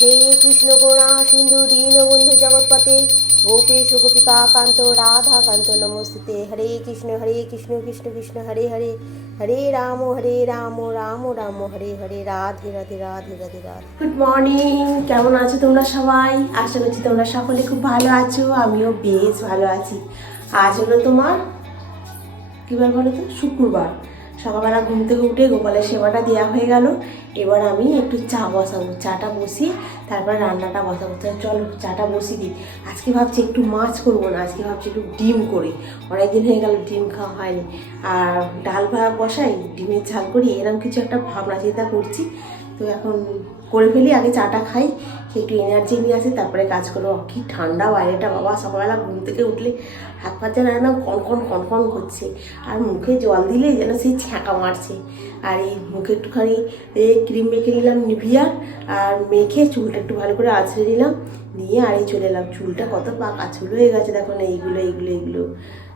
হে কৃষ্ণ করুণা সিন্ধু দীনবন্ধু জগৎপতে গোপেশ গোপিকা কান্ত রাধা কান্ত নমস্তে। হরে কৃষ্ণ কৃষ্ণ কৃষ্ণ হরে হরে, হরে Ram Ram Ram Hare Hare. Radhe Radhe Radhe Radhe Radhe. Good morning, কেমন আছো তোমরা সবাই? আশা করছি তোমরা সকলে খুব ভালো আছো, আমিও বেশ ভালো আছি। আজ হলো তোমার কীবার বলো তো, শুক্রবার। সকালবেলা ঘুম থেকে উঠে গোপালের সেবাটা দেওয়া হয়ে গেল। এবার আমি একটু চা বসাবো, চাটা বসিয়ে তারপর রান্নাটা বসাবো। তো চলো চাটা বসিয়ে দিই। আজকে ভাবছি একটু মাছ করবো না, আজকে ভাবছি একটু ডিম করি। অনেকদিন হয়ে গেল ডিম খাওয়া হয়নি। আর ডাল ভাত বসাই, ডিমের ঝাল করি, এরকম কিছু একটা ভাবনা চিন্তা করছি। তো এখন করে ফেলি, আগে চাটা খাই, একটু এনার্জি নিয়ে আসি, তারপরে কাজ করবো। কি ঠান্ডা বাইরেটা বাবা! সকালবেলা ঘুম থেকে উঠলে হাত পা যেন একদম কনকন করছে, আর মুখে জল দিলে যেন সেই ছ্যাঁকা মারছে। আর এই মুখে একটুখানি ক্রিম মেখে নিলাম নিভিয়ার, আর মেখে চুলটা একটু ভালো করে আঁচড়ে নিলাম, নিয়ে আর এই চলে এলাম। চুলটা কত পাকা চুল হয়ে গেছে দেখো না, এইগুলো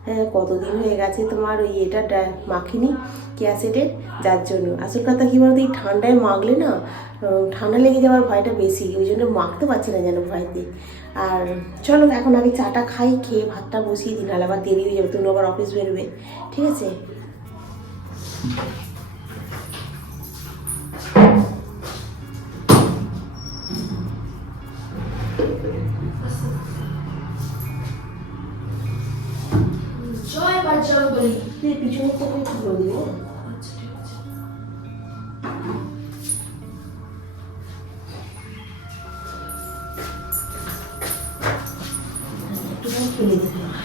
হ্যাঁ, কতদিন হয়ে গেছে তোমার ওই এটা মাখিনি ক্যাসেটের, যার জন্য। আসল কথা কী বলতো, এই ঠান্ডায় মাখলে না ঠান্ডা লেগে যাওয়ার ভয়টা বেশি, ওই জন্য মাখতে পারছি না যেন ভয়তে। আর চলো এখন আমি চাটা খাই, খেয়ে ভাতটা বসিয়ে দিই, নাহলে আবার দেরি হয়ে যাবে, তুমি আবার অফিস বেরোবে। ঠিক আছে? জয় বজরংবলী। পিছনের থেকে একটু করে দিও। আচ্ছা ঠিক আছে। একটুখানি ফেলে দিতে হবে।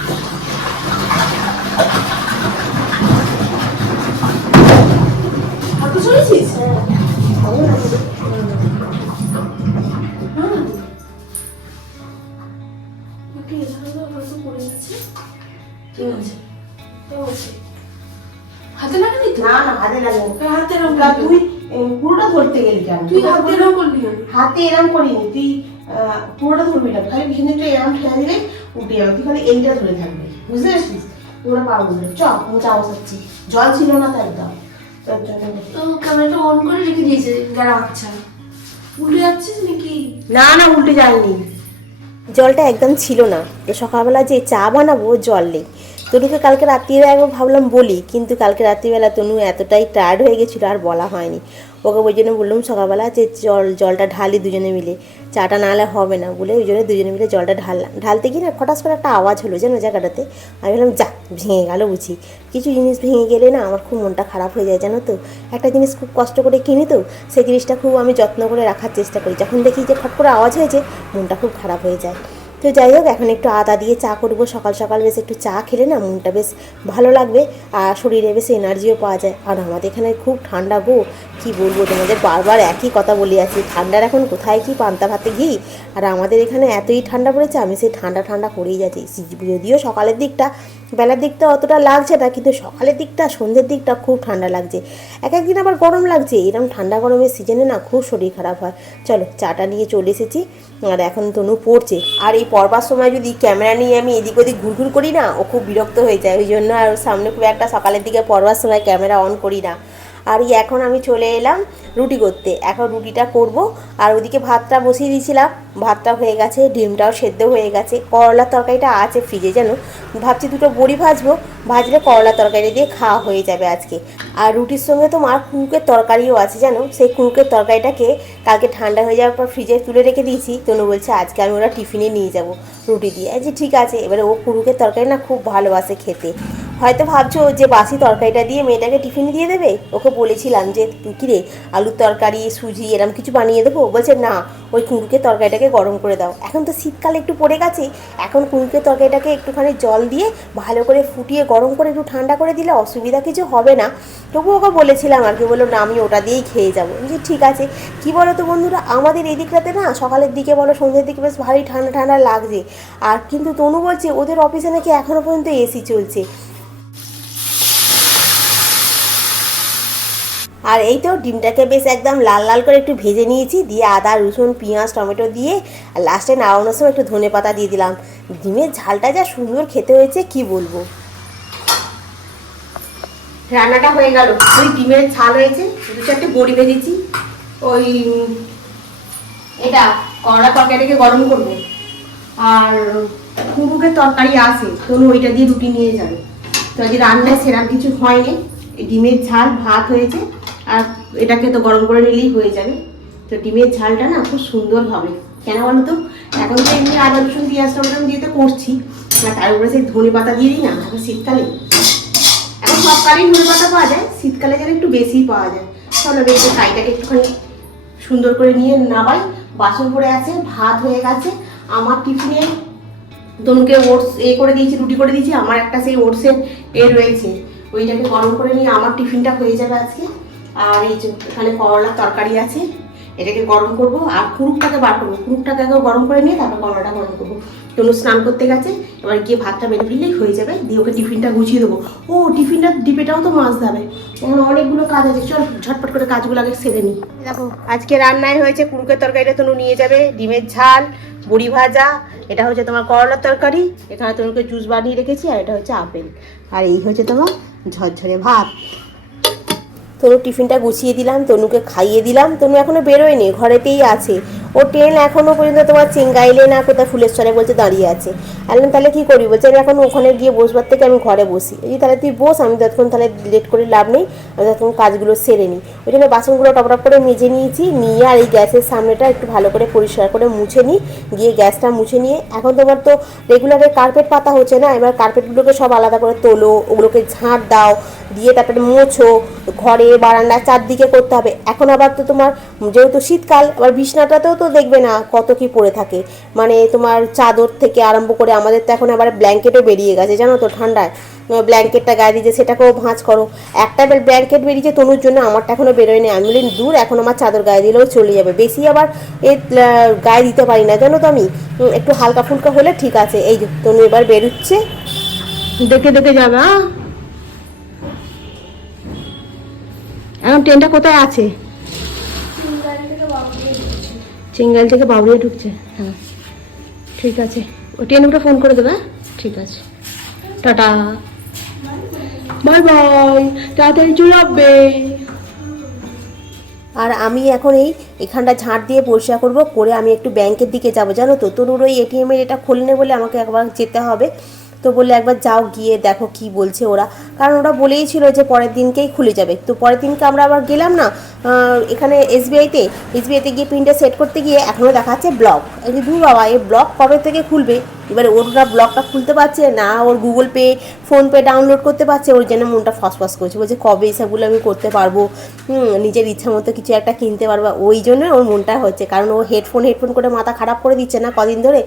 হাঁটু চলেছিস? হ্যাঁ, হবে না তো? হ্যাঁ একটু এখানে হয়তো পড়ে গেছে। ঠিক আছে তো আছে। হাতে লাগানি তো? না না, হাতে লাগে হাতে এরম না। তুই পুরোটা ধরতে গেলি কেন? তুই হাতে এরম করলি কেন? হাতে এরম করিনি, তুই পুরোটা ধরবি না, খালি পিছনেটা এরম ঠেলা দিলে উঠে যাবে। তুই খালি এইটা ধরে থাকবি, বুঝতে পারছিস? পুরোটা পারবো না। চ, আমি চা বসাচ্ছি। জল ছিল না তো একদম। তো ক্যামেরাটা অন করে রেখে দিয়েছে, যারা আচ্ছা উল্টে যাচ্ছিস নাকি? না না, উল্টে যায়নি। জলটা একদম ছিল না, তো সকালবেলা যে চা বানাবো জল নেই। তনুকে কালকে রাত্রিবেলা একবার ভাবলাম বলি, কিন্তু কালকে রাত্রিবেলা তনু এতটাই টায়ার্ড হয়ে গেছিলো আর বলা হয়নি ওকে। ওই জন্য বললাম সকালবেলা যে জলটা ঢালি দুজনে মিলে, চাটা না হলে হবে না বলে ওই জন্য দুজনে মিলে জলটা ঢাললাম। ঢালতে গিয়ে না ফটাস করে একটা আওয়াজ হলো যেন জায়গাটাতে। আমি বললাম যা, ভেঙে গেল বুঝি। কিছু জিনিস ভেঙে গেলে না আমার খুব মনটা খারাপ হয়ে যায় জানো তো। একটা জিনিস খুব কষ্ট করে কিনি তো, সেই জিনিসটা খুব আমি যত্ন করে রাখার চেষ্টা করি। যখন দেখি যে ফট করে আওয়াজ হয়েছে, মনটা খুব খারাপ হয়ে যায়। তো যাই হোক, এখন একটু আদা দিয়ে চা করবো। সকাল সকাল বেশ একটু চা খেলে না মনটা বেশ ভালো লাগবে, আর শরীরে বেশ এনার্জিও পাওয়া যায়। আর আমাদের এখানে খুব ঠান্ডা গো, কী বলবো তোমাদের, বারবার একই কথা বলে আছি। ঠান্ডার এখন কোথায় কি পান্তা ভাতে ঘি। আর আমাদের এখানে এতই ঠান্ডা পড়েছে, আমি সেই ঠান্ডা করেই যাচ্ছি। যদিও সকালের দিকটা, বেলার দিকটা অতটা লাগছে না, কিন্তু সকালের দিকটা সন্ধ্যের দিকটা খুব ঠান্ডা লাগছে। এক একদিন আবার গরম লাগছে। এরকম ঠান্ডা গরমের সিজনে না খুব শরীর খারাপ হয়। চলো চাটা নিয়ে চলে এসেছি, আর এখন তনু পড়ছে। আর এই পড়বার সময় যদি ক্যামেরা নিয়ে আমি এদিক ওদিক ঘুরঘুর করি না, ও খুব বিরক্ত হয়ে যায়। ওই জন্য আর সামনে খুব একটা সকালের দিকে পড়বার সময় ক্যামেরা অন করি না। আর এখন আমি চলে এলাম রুটি করতে। এখন রুটিটা করব, আর ওদিকে ভাতটা বসিয়ে দিয়েছিলাম, ভাতটা হয়ে গেছে, ডিমটাও সেদ্ধ হয়ে গেছে। করলার তরকারিটা আছে ফ্রিজে যেন, ভাবছি দুটো বড়ি ভাজবো, ভাজলে করলার তরকারি দিয়ে খাওয়া হয়ে যাবে আজকে। আর রুটির সঙ্গে তোমার কুমড়োর তরকারিও আছে জানো, সেই কুমড়োর তরকারিটাকে কালকে ঠান্ডা হয়ে যাওয়ার পর ফ্রিজে তুলে রেখে দিয়েছি। তনু বলছে আজকে আমি ওরা টিফিনে নিয়ে যাব রুটি দিয়ে। যে ঠিক আছে। এবারে ও কুমড়োর তরকারি না খুব ভালোবাসে খেতে। হয়তো ভাবছো যে বাসি তরকারিটা দিয়ে মেয়েটাকে টিফিন দিয়ে দেবে। ওকে বলেছিলাম যে কিরে আলুর তরকারি সুজি এরম কিছু বানিয়ে দেবো, বলছে না, ওই কুমড়োর তরকারিটাকে গরম করে দাও। এখন তো শীতকালে একটু পড়ে গেছে, এখন কুমড়োর তরকারিটাকে একটুখানি জল দিয়ে ভালো করে ফুটিয়ে গরম করে একটু ঠান্ডা করে দিলে অসুবিধা কিছু হবে না। তবু ওকে বলেছিলাম আর কি, বললো না আমি ওটা দিয়েই খেয়ে যাবো। যে ঠিক আছে। কী বলো তো বন্ধুরা, আমাদের এই দিকটাতে না সকালের দিকে বলো সন্ধ্যের দিকে বেশ ভারী ঠান্ডা ঠান্ডা লাগছে। আর কিন্তু তনু বলছে ওদের অফিসে নাকি এখনও পর্যন্ত এসি চলছে। আর এই তো ডিমটাকে বেশ একদম লাল লাল করে একটু ভেজে নিয়েছি, দিয়ে আদা রসুন পেঁয়াজ টমেটো দিয়ে, আর লাস্টে নাড়ানোর সময় একটু ধনে পাতা দিয়ে দিলাম। ডিমের ঝালটা যা সুন্দর খেতে হয়েছে কি বলবো। রান্নাটা হয়ে গেল, ওই ডিমের ঝাল হয়েছে, দু চারটে বড়ি ভেজেছি, ওই এটা করলা তরকারিটাকে গরম করবো, আর কুমড়োর তরকারি আছে, তনু ওইটা দিয়ে রুটি নিয়ে যাবে। তো আজকে রান্নায় সেরকম কিছু হয়নি, ডিমের ঝাল ভাত হয়েছে, আর এটাকে তো গরম করে নিলেই হয়ে যাবে। তো ডিমের ঝালটা না খুব সুন্দর হবে, কেন বলো তো, এখন তো এমনি আদা রসুন পেঁয়াজ টমেটো দিয়ে তো করছি, আর তার উপরে সেই ধনে পাতা দিয়ে দিই না, এখন শীতকালে, এখন সবকালেই ধনে পাতা পাওয়া যায়, শীতকালে যেন একটু বেশি পাওয়া যায়। চলো বেশ ফ্রাইটাকে একটুখানি সুন্দর করে নিয়ে নামাই। বাসন পড়ে আছে, ভাত হয়ে গেছে আমার টিফিনে, তনুকে ওটস করে দিয়েছি, রুটি করে দিয়েছি, আমার একটা সেই ওটসের রয়েছে, ওইটাকে গরম করে নিয়ে আমার টিফিনটা হয়ে যাবে আজকে। আর এই যে এখানে করলার তরকারি আছে, এটাকে গরম করব, আর কুরুকটাকে বার করবো, কুরুকটাকে গরম করে নিয়ে তারপর করলাটা গরম করবো। তনু স্নান করতে গেছে, এবার গিয়ে ভাতটা বেড়ে ফেললেই হয়ে যাবে, দিয়ে ওকে টিফিনটা গুছিয়ে দেবো। ও টিফিনটা ডিপেটাও তো মাছ যাবে, এখন অনেকগুলো কাজ আছে, চল ঝটপট করে কাজগুলো আগে সেরে নিই। দেখো আজকে রান্নায় হয়েছে কুরুকের তরকারিটা তনু নিয়ে যাবে, ডিমের ঝাল, বড়ি ভাজা, এটা হচ্ছে তোমার করলার তরকারি, এখানে তনুকে জুস বানিয়ে রেখেছি, আর এটা হচ্ছে আপেল, আর এই হচ্ছে তোমার ঝরঝরে ভাত। তনু টিফিনটা গুছিয়ে দিলাম, তনুকে খাইয়ে দিলাম, তনু এখনো বেরোয়নি, ঘরেতেই আছে। ও ট্রেন এখনো পর্যন্ত তোমার চেঙ্গাইলে না কোথায় ফুলেশ্বরে বলছে দাঁড়িয়ে আছে। আনলাম তাহলে কী করি, বলছে আমি এখন ওখানে গিয়ে বসবার থেকে আমি ঘরে বসি। এই তাহলে তুই বস, আমি ততক্ষণ তাহলে লেট করে লাভ নেই, আমি ততক্ষণ কাজগুলো সেরে নিই। ওই জন্য বাসনগুলো টপটপ করে মেজে নিয়েছি, নিয়ে আর এই গ্যাসের সামনেটা একটু ভালো করে পরিষ্কার করে মুছে নিই, গিয়ে গ্যাসটা মুছে নিয়ে, এখন তোমার তো রেগুলারে কার্পেট পাতা হচ্ছে না, এবার কার্পেটগুলোকে সব আলাদা করে তোলো, ওগুলোকে ঝাঁট দাও, দিয়ে তারপরে মোছো, ঘরে বারান্দা চারদিকে করতে হবে। এখন আবার তো তোমার যেহেতু শীতকাল, আবার বিছনাটাতেও তো দেখবে না কত কি পড়ে থাকে, মানে তোমার চাদর থেকে আরম্ভ করে, আমাদের তো এখন আবার ব্ল্যাঙ্কেটও বেরিয়ে গেছে জানো তো, ঠান্ডায় ব্ল্যাঙ্কেটটা গায়ে দিয়েছে, সেটাকেও ভাঁজ করো। একটা ব্ল্যাঙ্কেট বেরিয়েছে তনুর জন্য, আমারটা এখনও বেরোয়নি, আমি বলি দূর, এখন আমার চাদর গায়ে দিলেও চলে যাবে, বেশি আবার গায়ে দিতে পারি না জানো তো, আমি একটু হালকা ফুলকা হলে ঠিক আছে। এই যে তনু এবার বেরোচ্ছে, দেখে দেখে যাবে। এখন ট্রেনটা কোথায় আছে? চেঙ্গাইল থেকে বাবুড়িয়া ঢুকছে, হ্যাঁ ঠিক আছে, ও ট্রেন উঠে ফোন করে দেবে, ঠিক আছে, টাটা, বাই বাই, তাড়াতাড়ি চলে আসবে। আর আমি এখন এখানটা ঝাঁট দিয়ে পরিষ্কার করবো, করে আমি একটু ব্যাংকের দিকে যাবো জানো তো, তনুর ওই এটিএমের এটা খোলেনি বলে আমাকে একবার যেতে হবে। তো বললে একবার যাও, গিয়ে দেখো কি বলছে ওরা, কারণ ওরা বলেই ছিল যে পরের দিনকেই খুলে যাবে। তো পরের দিনকে আমরা আবার গেলাম না এখানে এসবিআইতে গিয়ে প্রিন্টটা সেট করতে গিয়ে এখনও দেখাচ্ছে ব্লক। দূর বাবা, এই ব্লক কবে থেকে খুলবে? এবার ওরা ব্লকটা খুলতে পারছে না, ওর গুগল পে ফোনপে ডাউনলোড করতে পারছে, ওর জন্য মনটা ফসফস করছে, বলছে কবে এসবগুলো আমি করতে পারবো, নিজের ইচ্ছা মতো কিছু একটা কিনতে পারবো, ওই জন্য ওর মনটা হচ্ছে। কারণ ও হেডফোন করে মাথা খারাপ করে দিচ্ছে না কদিন ধরে,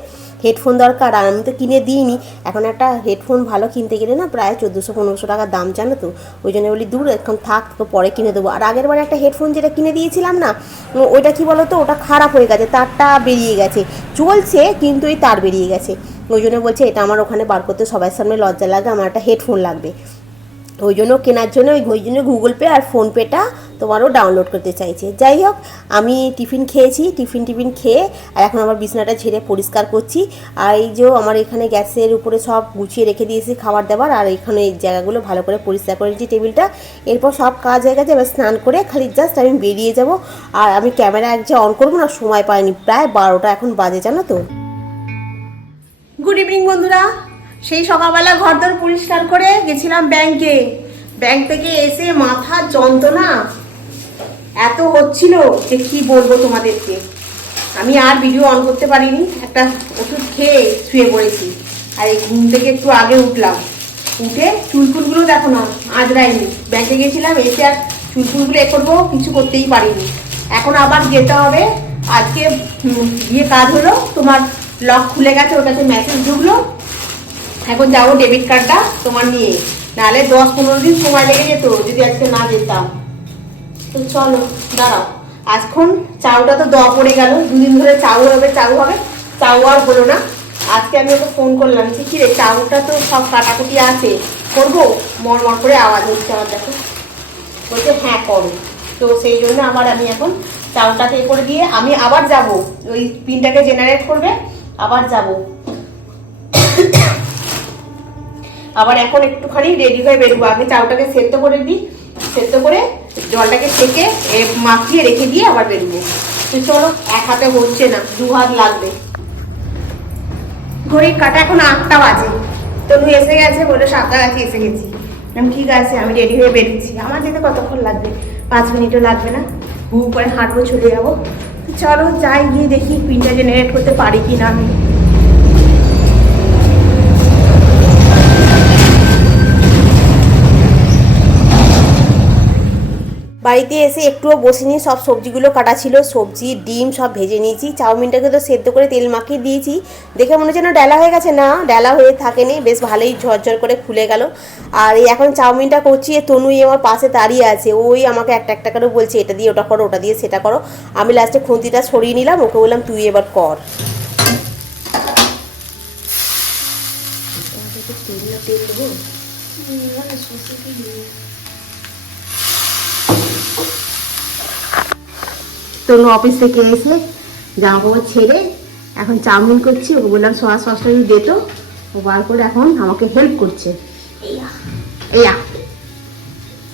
হেডফোন দরকার, আর আমি তো কিনে দিইনি। এখন একটা হেডফোন ভালো কিনতে গেলে না প্রায় 1400-1500 টাকার দাম জানো তো, ওই জন্য বলি দূর, এখন থাক, তো পরে কিনে দেবো। আর আগের বার একটা হেডফোন যেটা কিনে দিয়েছিলাম না, ওইটা কি বলো তো, ওটা খারাপ হয়ে গেছে, তারটা বেরিয়ে গেছে, চলছে কিন্তু এই তার বেরিয়ে গেছে, ওই জন্য বলছে এটা আমার ওখানে বার করতে সবার সামনে লজ্জা লাগে, আমার একটা হেডফোন লাগবে, ওই জন্য কেনার জন্য ওই জন্য গুগল পে আর ফোনপেটা তোমারও ডাউনলোড করতে চাইছে। যাই হোক, আমি টিফিন খেয়েছি, টিফিন খেয়ে আর এখন আমার বিছানাটা ঝেড়ে পরিষ্কার করছি। আর এই যে আমার এখানে গ্যাসের উপরে সব গুছিয়ে রেখে দিয়েছি খাবার দাবার, আর এখানে এই জায়গাগুলো ভালো করে পরিষ্কার করে দিয়েছি, টেবিলটা। এরপর সব কাজ হয়ে গেছে, এবার স্নান করে খালি জাস্ট আমি বেরিয়ে যাব। আর আমি ক্যামেরা এক যে অন করবো না, সময় পাইনি, প্রায় 12টা এখন বাজে জানো তো। গুড ইভিনিং বন্ধুরা, সেই সকালবেলা ঘরদোর পরিষ্কার করে গেছিলাম ব্যাংকে। ব্যাংক থেকে এসে মাথার যন্ত্রণা এত হচ্ছিল যে কি বলবো তোমাদেরকে, আমি আর ভিডিও অন করতে পারিনি, একটা ওষুধ খেয়ে শুয়ে পড়েছি। আর এই ঘুম থেকে একটু আগে উঠলাম, উঠে চুলফুলগুলো দেখো না আজরাইনি, ব্যাংকে গেছিলাম, এসে আর চুলফুলগুলো করবো, কিছু করতেই পারিনি। এখন আবার যেতে হবে, আজকে গিয়ে কাজ হলো, তোমার লক খুলে গেছে, ওর কাছে মেসেজ ঢুকলো, এখন যাবো ডেবিট কার্ডটা তোমার নিয়ে, নাহলে 10-15 দিন সময় লেগে যেত যদি আজকে না যেতাম। তো চলো দাঁড়াও, আজখন চাউটা তো দেওয়া পড়ে গেল, 2 দিন ধরে চাউ হবে চাউ আর হলো না। আজকে আমি ওকে ফোন করলাম, কি রে চাউটা তো সব কাটাকুটি আছে, করবো, মর করে আওয়াজ হচ্ছে আমার, দেখো বলছে হ্যাঁ করো। তো সেই জন্য আবার আমি এখন চাউটাকে করে দিয়ে আমি আবার যাব, ওই পিনটাকে জেনারেট করবে, আবার যাব, আবার এখন একটুখানি রেডি হয়ে বেরোবো। আগে চাউটাকে সেদ্ধ করে দিই, সেদ্ধ করে জলটাকে সেকে মাখিয়ে রেখে দিয়ে আবার বেরোবো। তো চলো, এক হাতে হচ্ছে না, 2 হাত লাগবে। ঘড়ির কাটা এখন 8টা বাজে। তনু এসে গেছে, বলে সাঁতরাগাছি এসে গেছি। আমি ঠিক আছে, আমি রেডি হয়ে বেরিয়েছি। আমার যেতে কতক্ষণ লাগবে? 5 মিনিটও লাগবে না। হু করে হাঁটবো, চলে যাবো। তো চলো যাই, গিয়ে দেখি পিনটা জেনারেট করতে পারি কি না আমি। বাড়িতে এসে একটুও বসিনি, সব সবজিগুলো কাটা ছিল, সবজি ডিম সব ভেজে নিয়েছি। চাউমিনটাকে তো সেদ্ধ করে তেল মাখিয়ে দিয়েছি, দেখে মনে হচ্ছে না ডালা হয়ে গেছে, না ডালা হয়ে থাকেনি, বেশ ভালোই ঝরঝর করে ফুলে গেল। আর এই এখন চাউমিনটা করছি, তনুই আমার পাশে দাঁড়িয়ে আছে, ওই আমাকে একটা একটা করে বলছে এটা দিয়ে ওটা করো, ওটা দিয়ে সেটা করো। আমি লাস্টে খুন্তিটা সরিয়ে নিলাম, ওকে বললাম তুই এবার কর। তেল দেবো। তনু অফিস থেকে এসে জামা কাপড় ছেড়ে এখন চাউমিন করছি, ওকে বললাম সোয়া সসটা যদি দিত, ও বার করে এখন আমাকে হেল্প করছে। এইয়া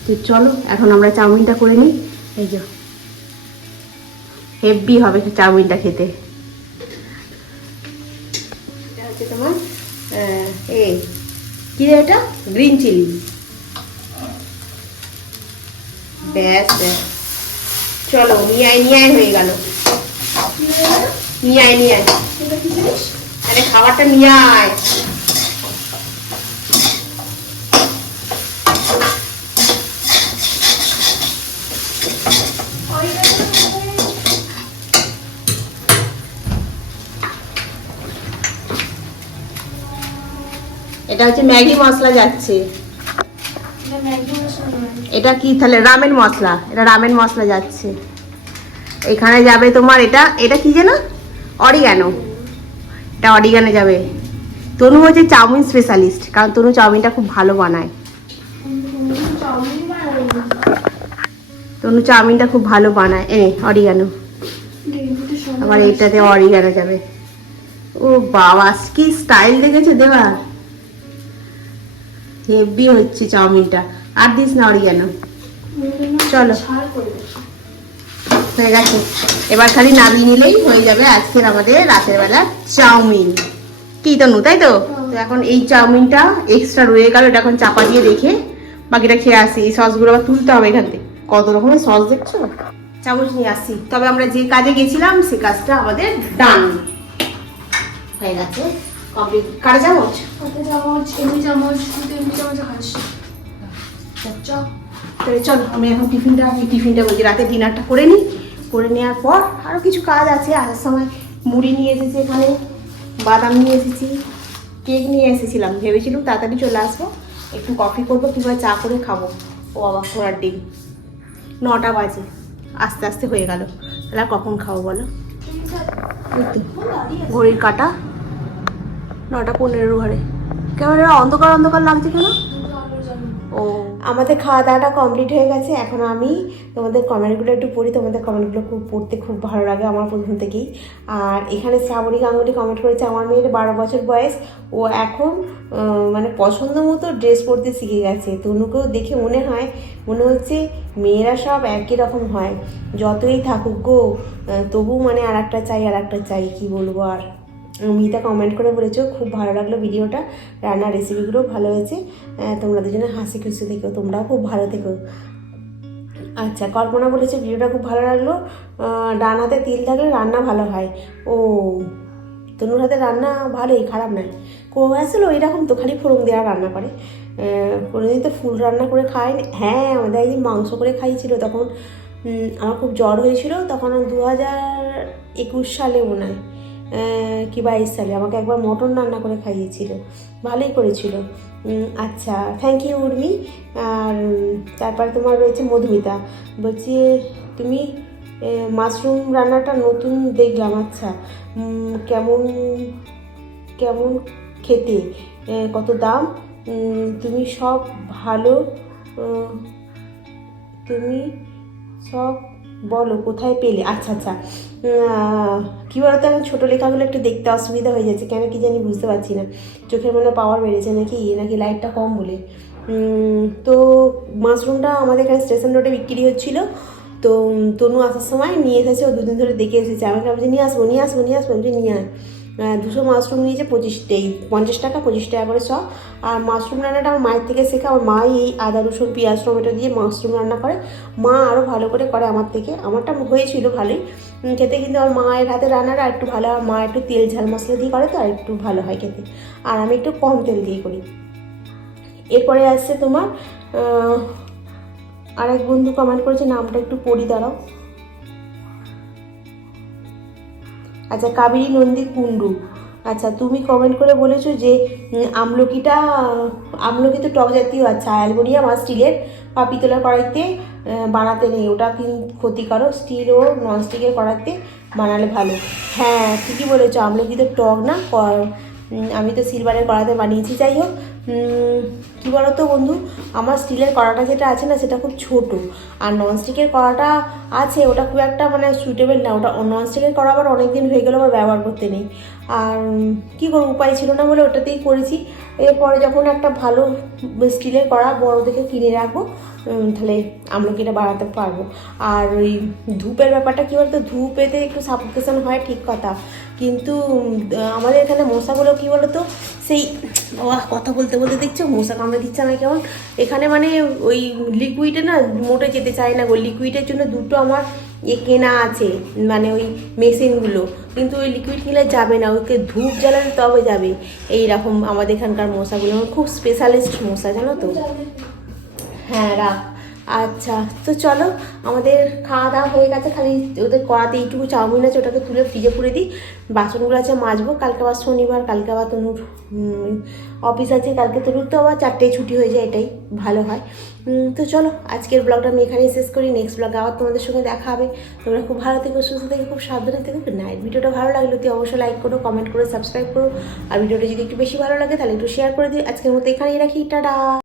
তো চলো এখন আমরা চাউমিনটা করে নিই। এই যে হেভি হবে চাউমিনটা খেতে। এটা হচ্ছে তোমার এই কি রে, এটা গ্রিন চিলি। ব্যাস ব্যাস, চলো নিয়ে আয় হয়ে গেল। নিয়ে আয়। আরে খাবারটা নিয়ে আয়। এটা হচ্ছে ম্যাগি মশলা যাচ্ছে। এটা কি তাহলে? রামেন মশলা। এটা রামেন মশলা যাচ্ছে। এখানে যাবে তোমার এটা কি যেন, অরিগানো। এটা অরিগানো যাবে। তনু হচ্ছে চাউমিন স্পেশালিস্ট, কারণ তনু চাউমিনটা খুব ভালো বানায়। তনু চাউমিনটা খুব ভালো বানায়। অরিগানো, আবার এইটাতে অরিগানো যাবে। ও বাবা, কি স্টাইল দেখেছো দেওয়া, হেভি হচ্ছে চাউমিনটা। আর দিস না অরিগানো। চলো হয়ে গেছে, এবার খালি নামিয়ে নিলেই হয়ে যাবে আজকের আমাদের রাতের বেলা চাউমিন। কি তনু, তাই তো? তো এখন এই চাউমিনটা এক্সট্রা রয়ে গেল, এটা এখন চাপা দিয়ে রেখে বাকিটা খেয়ে আসি। এই সসগুলো আবার তুলতে হবে এখান থেকে, কত রকমের সস দেখছো। চামচ নিয়ে আসি। তবে আমরা যে কাজে গেছিলাম সে কাজটা আমাদের ডান হয়ে গেছে, কমপ্লিট। কাটা চামচ, এমনি চামচ খাচ্ছি। চল আমি এখন টিফিনটা বলছি, রাতে ডিনারটা করে নিই। করে নেওয়ার পর আরও কিছু কাজ আছে। আসার সময় মুড়ি নিয়ে এসেছি, এখানে বাদাম নিয়ে এসেছি, কেক নিয়ে এসেছিলাম। ভেবেছিলাম তাড়াতাড়ি চলে আসবো, একটু কফি করবো কিংবা চা করে খাবো। ও বাবা, ঘোড়ার ডিম। 9টা বাজে, আস্তে আস্তে হয়ে গেল। তাহলে আর কখন খাবো বলো? ঘড়ির কাটা 9:15 ঘরে। কেমন অন্ধকার অন্ধকার লাগছে কেন? ও, আমাদের খাওয়া দাওয়াটা কমপ্লিট হয়ে গেছে। এখন আমি তোমাদের কমেন্টগুলো একটু পড়ি। তোমাদের কমেন্টগুলো পড়তে খুব ভালো লাগে আমার প্রথম থেকেই। আর এখানে শ্রাবণী গাঙ্গুলি কমেন্ট করেছে, আমার মেয়ের 12 বছর বয়স, ও এখন মানে পছন্দ মতো ড্রেস পরতে শিখে গেছে। তনুকেও দেখে মনে হচ্ছে মেয়েরা সব একই রকম হয়, যতই থাকুক গো, তবু মানে আর একটা চাই, কি বলবো আর। মিতা কমেন্ট করে বলেছো খুব ভালো লাগলো ভিডিওটা, রান্নার রেসিপিগুলো ভালো হয়েছে, তোমরা দুজনে হাসি খুশি থেকো, তোমরাও খুব ভালো থেকো। আচ্ছা, কল্পনা বলেছে ভিডিওটা খুব ভালো লাগলো, ডান হাতে তিল থাকলে রান্না ভালো হয়। ও, তনুর হাতে রান্না ভালোই, খারাপ নয়। আসলে ওই রকম তো, খালি ফোড়ন দেওয়া রান্না করে, কোনোদিন তো ফুল রান্না করে খায়নি। হ্যাঁ, আমাদের একদিন মাংস করে খাইছিল, তখন আমার খুব জ্বর হয়েছিল, তখন 2021 সালে মনে হয়, কি 22 সালে আমাকে একবার মটন রান্না করে খাইয়েছিল, ভালোই করেছিল। আচ্ছা, থ্যাংক ইউ উর্মি। আর তারপরে তোমার রয়েছে মধুমিতা, বলছি তুমি মাশরুম রান্নাটা নতুন দেখলাম। আচ্ছা, কেমন কেমন খেতে, কত দাম, তুমি সব বলো কোথায় পেলে। আচ্ছা, কী বলতো, এখন ছোটো লেখাগুলো একটু দেখতে অসুবিধা হয়ে যাচ্ছে, কেন কি জানি বুঝতে পারছি না, চোখের মনে পাওয়ার বেড়েছে নাকি লাইটটা কম বলে। তো মাশরুমটা আমাদের এখানে স্টেশন রোডে বিক্রি হচ্ছিলো, তো তনু আসার সময় নিয়ে এসেছে, ও দুদিন ধরে দেখে এসেছে। আমি ভাবছি নিয়ে আসবো বলছি নিয়ে আয়। 200 মাশরুম নিয়েছে 50 টাকা 25 টাকা করে সব। আর মাশরুম রান্নাটা আমার মায়ের থেকে শেখা। আমার মাই এই আদা রসুন পেঁয়াজ টমেটো দিয়ে মাশরুম রান্না করে। মা আরও ভালো করে করে আমার থেকে। আমারটা হয়েছিল ভালোই খেতে, কিন্তু আমার মায়ের হাতে রান্নাটা একটু ভালো হয়। মা একটু তেল ঝাল মশলা দিয়ে করে তো আর একটু ভালো হয় খেতে, আর আমি একটু কম তেল দিয়ে করি। এরপরে আসছে তোমার আর এক বন্ধু কমেন্ট করেছে, নামটা একটু পড়ি দাঁড়াও। আচ্ছা, কাবেরী নন্দী কুণ্ডু। আচ্ছা, তুমি কমেন্ট করে বলেছো যে আমলকি তো টক জাতীয়। আচ্ছা, অ্যালুমিনিয়াম আর স্টিলের বা পিতলের কড়াইতে বানাতে নেই, ওটা কিন্তু ক্ষতিকারক। স্টিল ও ননস্টিকের কড়াইতে বানালে ভালো। হ্যাঁ, ঠিকই বলেছো, আমলকি তো টক না। আমি তো সিলভারের কড়াইতে বানিয়েছি। যাই হোক, কী বলো তো বন্ধু, আমার স্টিলের কড়াটা যেটা আছে না, সেটা খুব ছোট। আর ননস্টিকের কড়াটা আছে, ওটা খুব একটা মানে সুইটেবল না। ওটা ননস্টিকের কড়া আবার অনেক দিন হয়ে গেলে আবার ব্যবহার করতে নেই। আর কী করবো, উপায় ছিল না বলে ওটাতেই করেছি। এরপরে যখন একটা ভালো স্টিলের কড়া বড় দেখে কিনে রাখবো, তাহলে আমলকিটা বাড়াতে পারবো। আর ওই ধূপের ব্যাপারটা কী বলতো, ধূপেতে একটু সাফোকেশন হয় ঠিক কথা, কিন্তু আমাদের এখানে মশাগুলো কী বলতো, সেই কথা বলতে বলতে দেখছো মশা কামড়ে দিচ্ছে আমায় কেমন। এখানে মানে ওই লিকুইডে না মোটে যেতে চায় না গো। লিকুইডের জন্য দুটো আমার কেনা আছে, মানে ওই মেশিনগুলো, কিন্তু ওই লিকুইড কিনলে যাবে না, ওকে ধূপ জ্বালালে তবে যাবে। এইরকম আমাদের এখানকার মশাগুলো আমার খুব স্পেশালিস্ট মশা, জানো তো। হ্যাঁ, রাখ। আচ্ছা, তো চলো, আমাদের খাওয়া দাওয়া হয়ে গেছে। খালি ওদের কড়াতে এইটুকু চাউমিন আছে, ওটাকে তুলে ফ্রিজে করে দিই। বাসনগুলো আছে মাজবো, কালকে আবার শনিবার, কালকে আবার তনুর অফিস আছে। কালকে তনুর তো আবার 4টেয় ছুটি হয়ে যায়, এটাই ভালো হয়। তো চলো, আজকের ব্লগটা আমি এখানেই শেষ করি। নেক্সট ব্লগে আবার তোমাদের সঙ্গে দেখা হবে। তোমরা খুব ভালো থেকো, সুস্থ থেকো, খুব সাবধানে থেকো। Good night. ভিডিওটা ভালো লাগলে তুই অবশ্যই লাইক করো, কমেন্ট করো, সাবস্ক্রাইব করো। আর ভিডিওটা যদি একটু বেশি ভালো লাগে তাহলে একটু শেয়ার করে দিই। আজকের মতো এখানেই রাখি, টাটা।